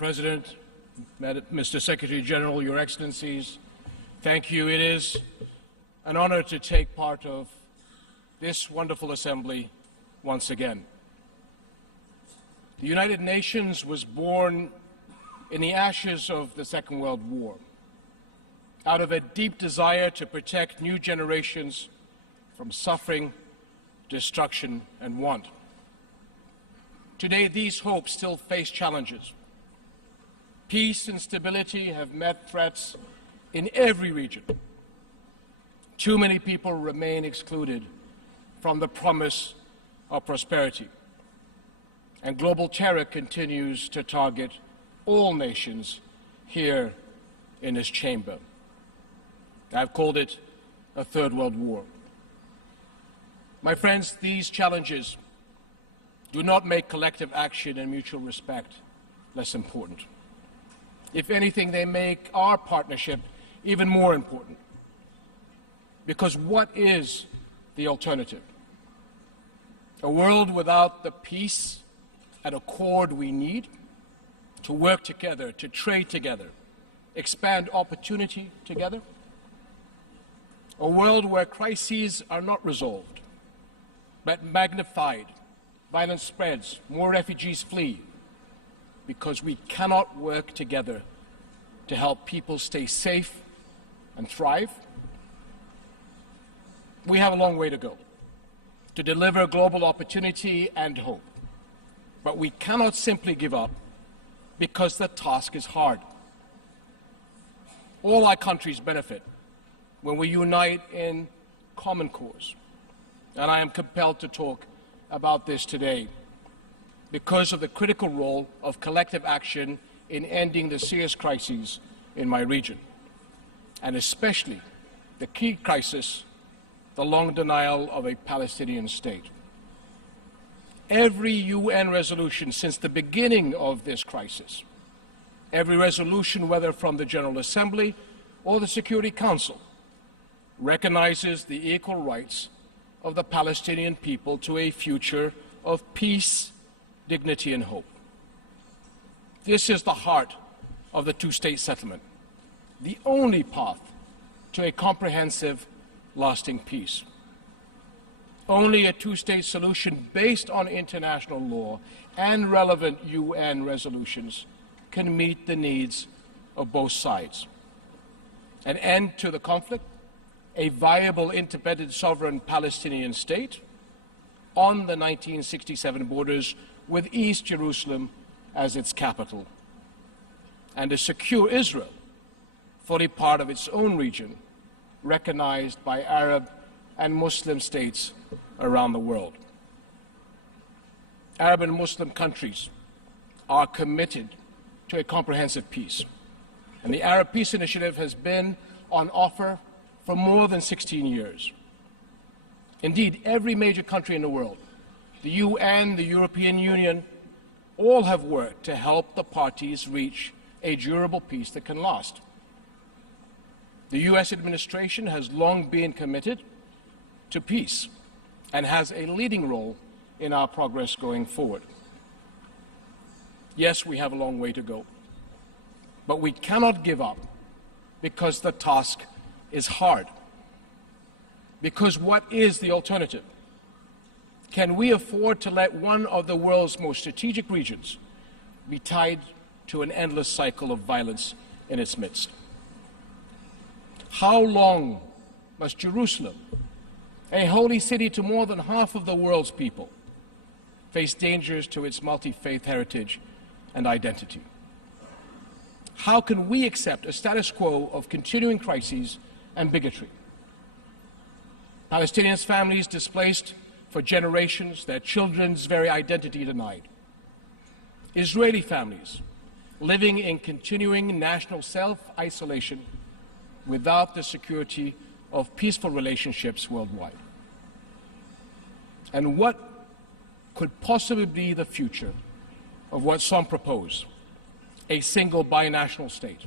President, Mr. Secretary General, Your Excellencies, thank you. It is an honor to take part of this wonderful assembly once again. The United Nations was born in the ashes of the Second World War, out of a deep desire to protect new generations from suffering, destruction, and want. Today, these hopes still face challenges. Peace and stability have met threats in every region. Too many people remain excluded from the promise of prosperity. And global terror continues to target all nations here in this chamber. I've called it a third world war. My friends, these challenges do not make collective action and mutual respect less important. If anything, they make our partnership even more important. Because what is the alternative? A world without the peace and accord we need to work together, to trade together, expand opportunity together? A world where crises are not resolved, but magnified, violence spreads, more refugees flee, because we cannot work together to help people stay safe and thrive? We have a long way to go to deliver global opportunity and hope. But we cannot simply give up because the task is hard. All our countries benefit when we unite in common cause. And I am compelled to talk about this today because of the critical role of collective action in ending the serious crises in my region, and especially the key crisis, the long denial of a Palestinian state. Every UN resolution since the beginning of this crisis, every resolution, whether from the General Assembly or the Security Council, recognizes the equal rights of the Palestinian people to a future of peace, dignity, and hope. This is the heart of the two-state settlement, the only path to a comprehensive, lasting peace. Only a two-state solution based on international law and relevant UN resolutions can meet the needs of both sides. An end to the conflict, a viable, independent, sovereign Palestinian state on the 1967 borders with East Jerusalem as its capital, and a secure Israel, fully part of its own region, recognized by Arab and Muslim states around the world. Arab and Muslim countries are committed to a comprehensive peace, and the Arab Peace Initiative has been on offer for more than 16 years. Indeed, every major country in the world, the UN, the European Union, all have worked to help the parties reach a durable peace that can last. The US administration has long been committed to peace and has a leading role in our progress going forward. Yes, we have a long way to go, but we cannot give up because the task is hard. Because what is the alternative? Can we afford to let one of the world's most strategic regions be tied to an endless cycle of violence in its midst? How long must Jerusalem, a holy city to more than half of the world's people, face dangers to its multi-faith heritage and identity? How can we accept a status quo of continuing crises and bigotry? Palestinians' families displaced for generations, their children's very identity denied. Israeli families living in continuing national self-isolation without the security of peaceful relationships worldwide. And what could possibly be the future of what some propose, a single binational state,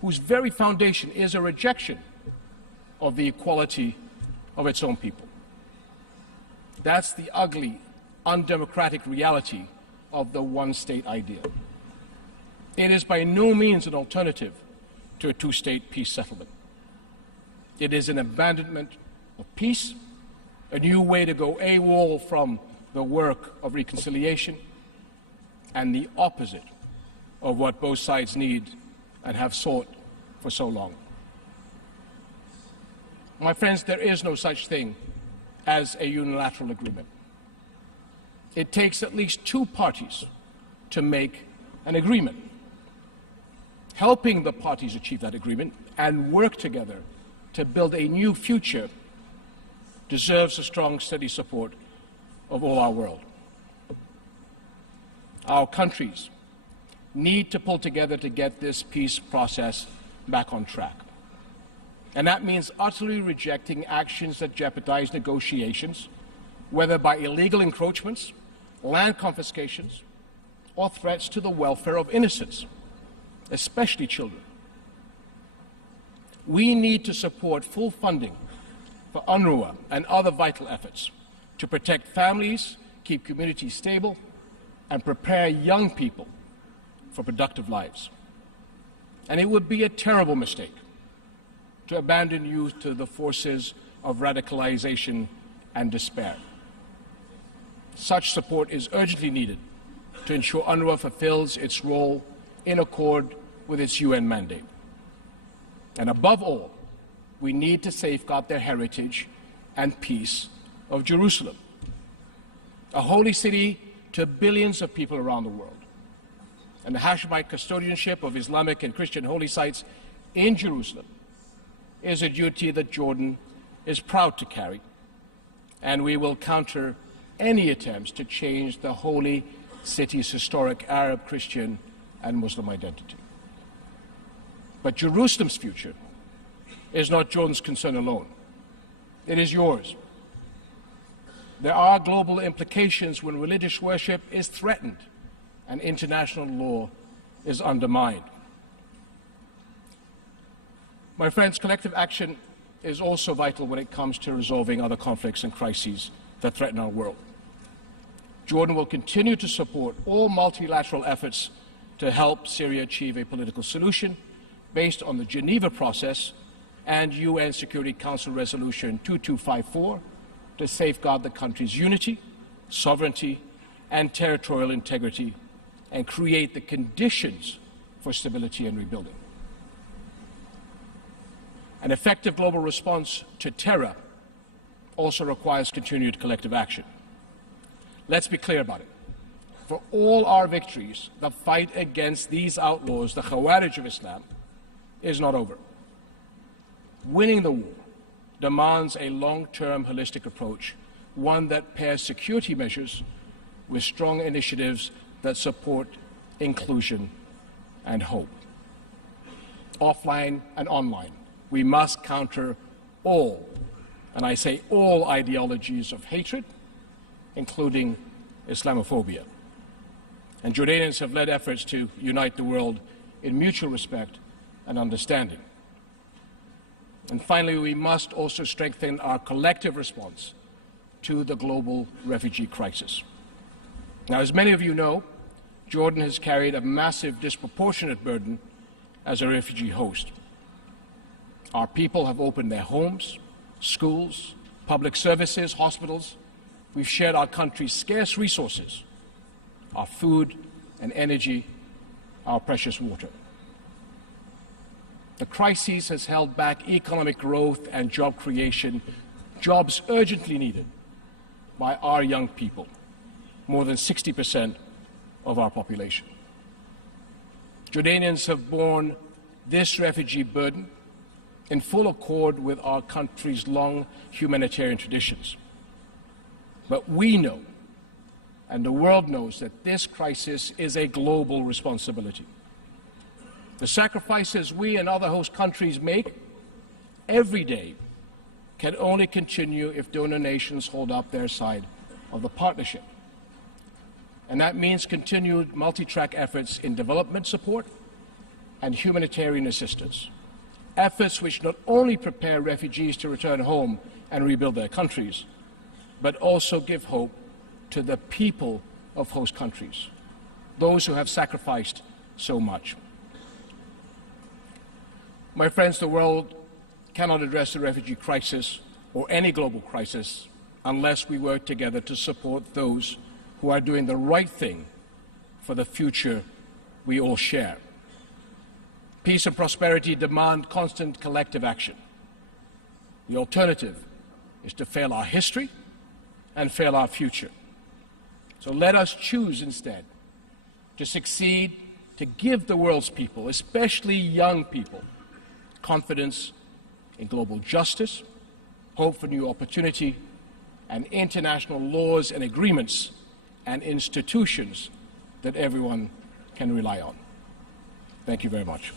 whose very foundation is a rejection of the equality of its own people? That's the ugly, undemocratic reality of the one-state idea. It is by no means an alternative to a two-state peace settlement. It is an abandonment of peace, a new way to go AWOL from the work of reconciliation, and the opposite of what both sides need and have sought for so long. My friends, there is no such thing as a unilateral agreement. It takes at least two parties to make an agreement. Helping the parties achieve that agreement and work together to build a new future deserves the strong, steady support of all our world. Our countries need to pull together to get this peace process back on track. And that means utterly rejecting actions that jeopardize negotiations, whether by illegal encroachments, land confiscations, or threats to the welfare of innocents, especially children. We need to support full funding for UNRWA and other vital efforts to protect families, keep communities stable, and prepare young people for productive lives. And it would be a terrible mistake to abandon youth to the forces of radicalization and despair. Such support is urgently needed to ensure UNRWA fulfills its role in accord with its UN mandate. And above all, we need to safeguard the heritage and peace of Jerusalem, a holy city to billions of people around the world. And the Hashemite custodianship of Islamic and Christian holy sites in Jerusalem is a duty that Jordan is proud to carry, and we will counter any attempts to change the holy city's historic Arab, Christian, and Muslim identity. But Jerusalem's future is not Jordan's concern alone. It is yours. There are global implications when religious worship is threatened and international law is undermined. My friends, collective action is also vital when it comes to resolving other conflicts and crises that threaten our world. Jordan will continue to support all multilateral efforts to help Syria achieve a political solution based on the Geneva process and UN Security Council Resolution 2254 to safeguard the country's unity, sovereignty, and territorial integrity and create the conditions for stability and rebuilding. An effective global response to terror also requires continued collective action. Let's be clear about it. For all our victories, the fight against these outlaws, the Khawarij of Islam, is not over. Winning the war demands a long-term holistic approach, one that pairs security measures with strong initiatives that support inclusion and hope. Offline and online, we must counter all, and I say all, ideologies of hatred, including Islamophobia. And Jordanians have led efforts to unite the world in mutual respect and understanding. And finally, we must also strengthen our collective response to the global refugee crisis. Now, as many of you know, Jordan has carried a massive, disproportionate burden as a refugee host. Our people have opened their homes, schools, public services, hospitals. We've shared our country's scarce resources, our food and energy, our precious water. The crisis has held back economic growth and job creation, jobs urgently needed by our young people, more than 60% of our population. Jordanians have borne this refugee burden in full accord with our country's long humanitarian traditions. But we know, and the world knows, that this crisis is a global responsibility. The sacrifices we and other host countries make every day can only continue if donor nations hold up their side of the partnership. And that means continued multi-track efforts in development support and humanitarian assistance. Efforts which not only prepare refugees to return home and rebuild their countries, but also give hope to the people of host countries, those who have sacrificed so much. My friends, the world cannot address the refugee crisis or any global crisis unless we work together to support those who are doing the right thing for the future we all share. Peace and prosperity demand constant collective action. The alternative is to fail our history and fail our future. So let us choose instead to succeed, to give the world's people, especially young people, confidence in global justice, hope for new opportunity, and international laws and agreements and institutions that everyone can rely on. Thank you very much.